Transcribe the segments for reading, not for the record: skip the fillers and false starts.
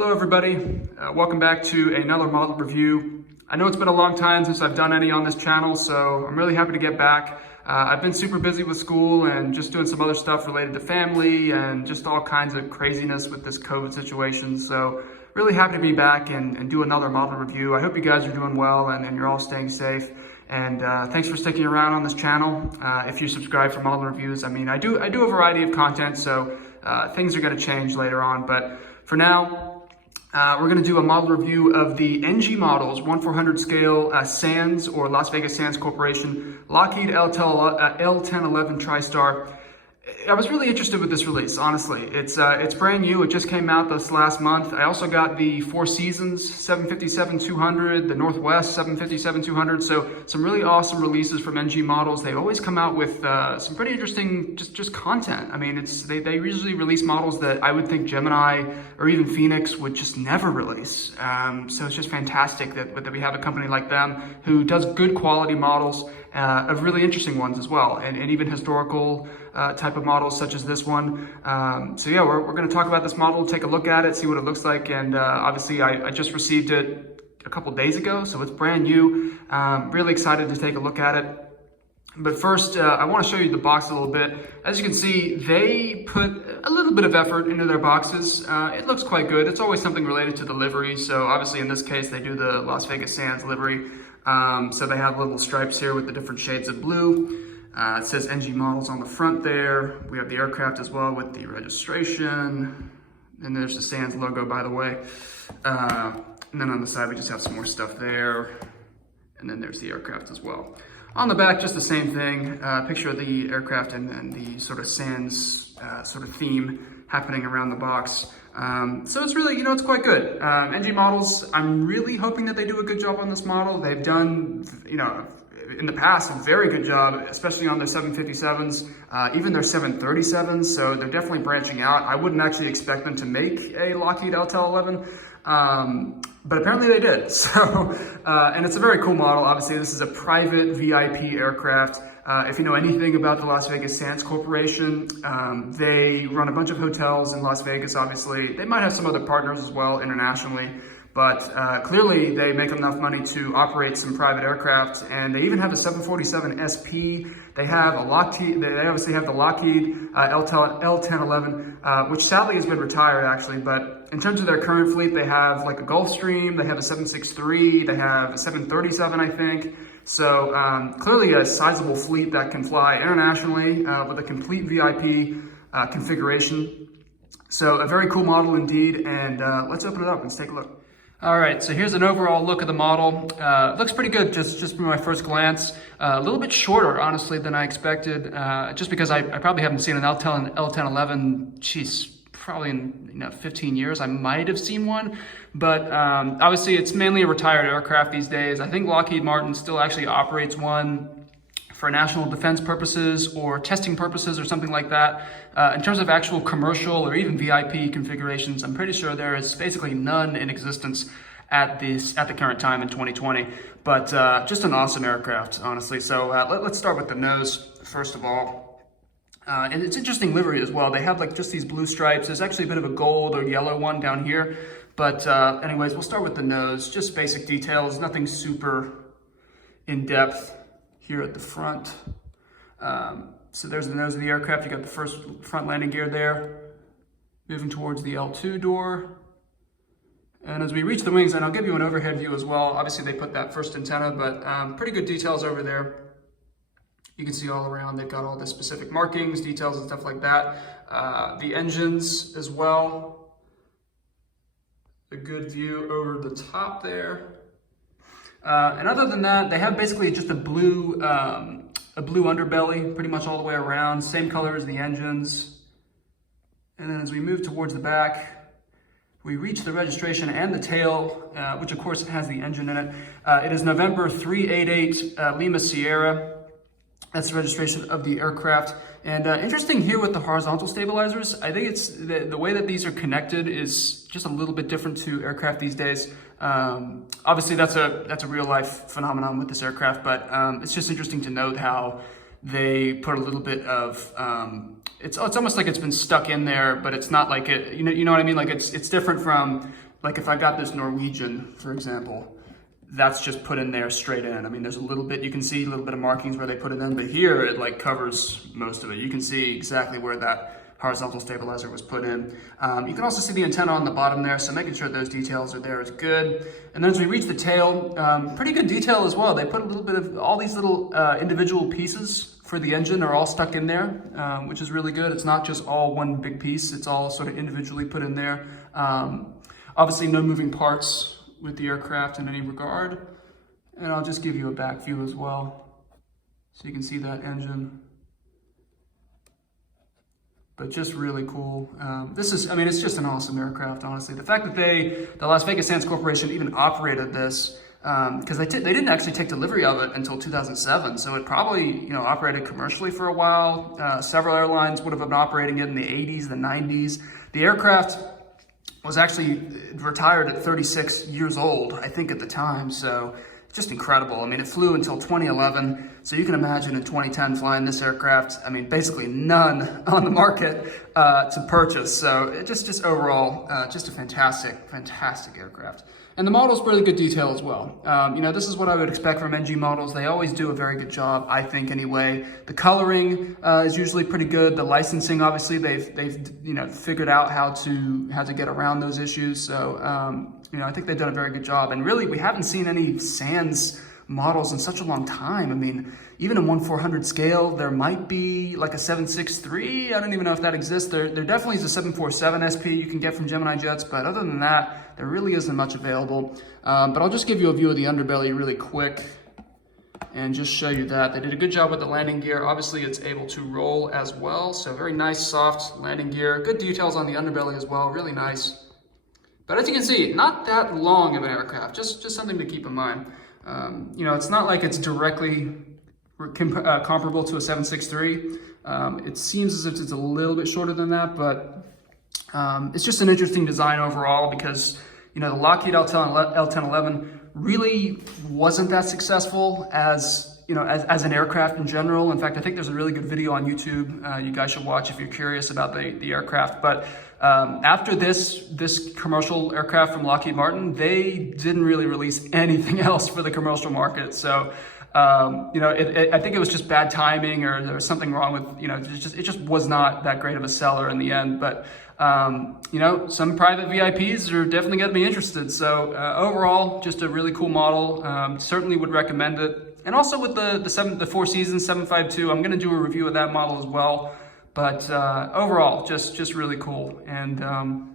Hello everybody, welcome back to another model review. I know it's been a long time since I've done any on this channel, so I'm really happy to get back. I've been super busy with school and just doing some other stuff related to family and just all kinds of craziness with this COVID situation. So really happy to be back and do another model review. I hope you guys are doing well and you're all staying safe. And thanks for sticking around on this channel. If you subscribe for model reviews, I do a variety of content, so things are gonna change later on. But for now, we're going to do a model review of the NG models, 1/400 scale Sands or Las Vegas Sands Corporation, Lockheed L-1011 Tristar. I was really interested with this release, honestly. It's brand new. It just came out this last month. I also got the Four Seasons 757-200, the Northwest 757-200. So some really awesome releases from NG models. They always come out with some pretty interesting just content. I mean, they usually release models that I would think Gemini or even Phoenix would just never release. So it's just fantastic that we have a company like them who does good quality models of really interesting ones as well, and even historical type of models such as this one. So yeah, we're going to talk about this model, take a look at it, see what it looks like, and obviously I just received it a couple days ago, so it's brand new. Really excited to take a look at it. But first, I want to show you the box a little bit. As you can see, they put a little bit of effort into their boxes. It looks quite good. It's always something related to the livery, so obviously in this case they do the Las Vegas Sands livery. So they have little stripes here with the different shades of blue. It says NG models on the front there. We have the aircraft as well with the registration. And there's the Sands logo, by the way. And then on the side, we just have some more stuff there. And then there's the aircraft as well. On the back, just the same thing. Picture of the aircraft and the sort of Sands sort of theme happening around the box. So it's really, it's quite good. NG models, I'm really hoping that they do a good job on this model. They've done, in the past, a very good job, especially on the 757s, even their 737s, so they're definitely branching out. I wouldn't actually expect them to make a Lockheed L-1011, but apparently they did. So, and it's a very cool model. Obviously, this is a private VIP aircraft. If you know anything about the Las Vegas Sands Corporation, they run a bunch of hotels in Las Vegas, obviously. They might have some other partners as well internationally. But clearly they make enough money to operate some private aircraft, and they even have a 747 SP. They have a Lockheed. They obviously have the Lockheed L-1011, which sadly has been retired actually. But in terms of their current fleet, they have like a Gulfstream. They have a 763. They have a 737, I think. So clearly a sizable fleet that can fly internationally with a complete VIP configuration. So a very cool model indeed. And let's open it up and let's take a look. All right, so here's an overall look of the model. Looks pretty good just from my first glance. A little bit shorter, honestly, than I expected, just because I probably haven't seen an L-1011, probably in 15 years. I might have seen one, but obviously it's mainly a retired aircraft these days. I think Lockheed Martin still actually operates one for national defense purposes or testing purposes or something like that. In terms of actual commercial or even VIP configurations, I'm pretty sure there is basically none in existence at the current time in 2020. But just an awesome aircraft, honestly. So let's start with the nose, first of all. And it's interesting livery as well. They have like just these blue stripes. There's actually a bit of a gold or yellow one down here. But anyways, we'll start with the nose. Just basic details, nothing super in depth. Here at the front. So there's the nose of the aircraft. You got the first front landing gear there. Moving towards the L2 door. And as we reach the wings, and I'll give you an overhead view as well. Obviously they put that first antenna, but pretty good details over there. You can see all around, they've got all the specific markings, details and stuff like that. The engines as well. A good view over the top there. And other than that, they have basically just a blue underbelly pretty much all the way around, same color as the engines. And then as we move towards the back, we reach the registration and the tail, which of course has the engine in it. It is November 388 Lima Sierra. That's the registration of the aircraft. And interesting here with the horizontal stabilizers, I think it's the way that these are connected is just a little bit different to aircraft these days. Obviously that's a real life phenomenon with this aircraft, but it's just interesting to note how they put a little bit of, it's almost like it's been stuck in there, but it's not like it, you know what I mean? Like it's different from like if I got this Norwegian, for example, that's just put in there straight in. I mean, there's a little bit, you can see a little bit of markings where they put it in, but here it like covers most of it. You can see exactly where that horizontal stabilizer was put in. You can also see the antenna on the bottom there, so making sure those details are there is good. And then as we reach the tail, pretty good detail as well. They put a little bit of, all these little individual pieces for the engine are all stuck in there, which is really good. It's not just all one big piece, it's all sort of individually put in there. Obviously no moving parts with the aircraft in any regard. And I'll just give you a back view as well, so you can see that engine. But just really cool. This is, I mean, it's just an awesome aircraft, honestly. The fact that the Las Vegas Sands Corporation even operated this, because they didn't actually take delivery of it until 2007, so it probably, you know, operated commercially for a while. Several airlines would have been operating it in the 80s, the 90s. The aircraft was actually retired at 36 years old, I think, at the time, so just incredible. I mean, it flew until 2011, so you can imagine in 2010 flying this aircraft. I mean, basically none on the market to purchase. So it just overall, just a fantastic aircraft. And the model's really good detail as well. You know, this is what I would expect from NG models. They always do a very good job, I think, anyway. The coloring is usually pretty good. The licensing, obviously, they've you know, figured out how to get around those issues. So you know, I think they've done a very good job. And really, we haven't seen any Sands models in such a long time. I mean, even in 1/400 scale, there might be like a 763. I don't even know if that exists. There definitely is a 747 SP you can get from Gemini Jets, but other than that, there really isn't much available. But I'll just give you a view of the underbelly really quick and just show you that. They did a good job with the landing gear. Obviously, it's able to roll as well. So very nice, soft landing gear. Good details on the underbelly as well, really nice. But as you can see, not that long of an aircraft, just something to keep in mind. You know, it's not like it's directly comparable to a 763. It seems as if it's a little bit shorter than that, but it's just an interesting design overall because, you know, the Lockheed L-1011 really wasn't that successful as, you know, as an aircraft in general. In fact, I think there's a really good video on YouTube you guys should watch if you're curious about the aircraft. But after this commercial aircraft from Lockheed Martin, they didn't really release anything else for the commercial market. So, you know, I think it was just bad timing, or there was something wrong with, you know, it just was not that great of a seller in the end. But, you know, some private VIPs are definitely going to be interested. So overall, just a really cool model. Certainly would recommend it. And also with the Four Seasons 752, I'm going to do a review of that model as well. But overall, just really cool. And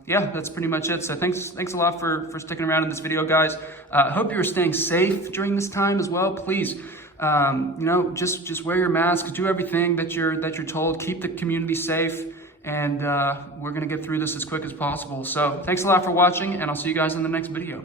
yeah, that's pretty much it. So thanks a lot for sticking around in this video, guys. I hope you're staying safe during this time as well. Please, you know, just wear your mask, do everything that you're told, keep the community safe, and we're gonna get through this as quick as possible. So thanks a lot for watching, and I'll see you guys in the next video.